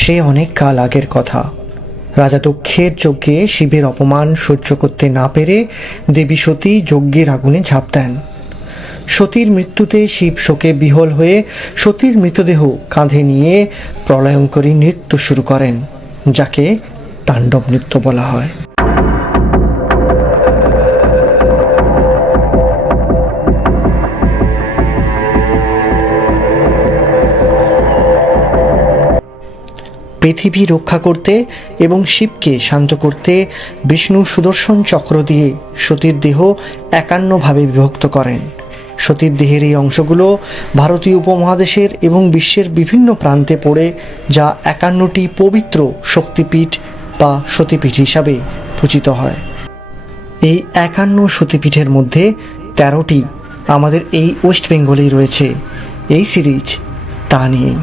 সে অনেক কাল আগের কথা। রাজা দক্ষের যজ্ঞে শিবের অপমান সহ্য করতে না পেরে দেবী সতী যজ্ঞের আগুনে ঝাঁপ দেন। সতীর মৃত্যুতে শিব শোকে বিহ্বল হয়ে সতীর মৃতদেহ কাঁধে নিয়ে প্রলয়ঙ্করী নৃত্য শুরু করেন, যাকে তাণ্ডব নৃত্য বলা হয়। পৃথিবী রক্ষা করতে এবং শিবকে শান্ত করতে বিষ্ণু সুদর্শন চক্র দিয়ে সতীর দেহ ৫১ ভাবে বিভক্ত করেন। সতীর দেহের এই অংশগুলো ভারতীয় উপমহাদেশের এবং বিশ্বের বিভিন্ন প্রান্তে পড়ে, যা ৫১টি পবিত্র শক্তিপীঠ বা সতীপীঠ হিসাবে পূজিত হয়। এই ৫১ সতীপীঠের মধ্যে ১৩টি আমাদের এই ওয়েস্ট বেঙ্গলেই রয়েছে। এই সিরিজ তা নিয়েই।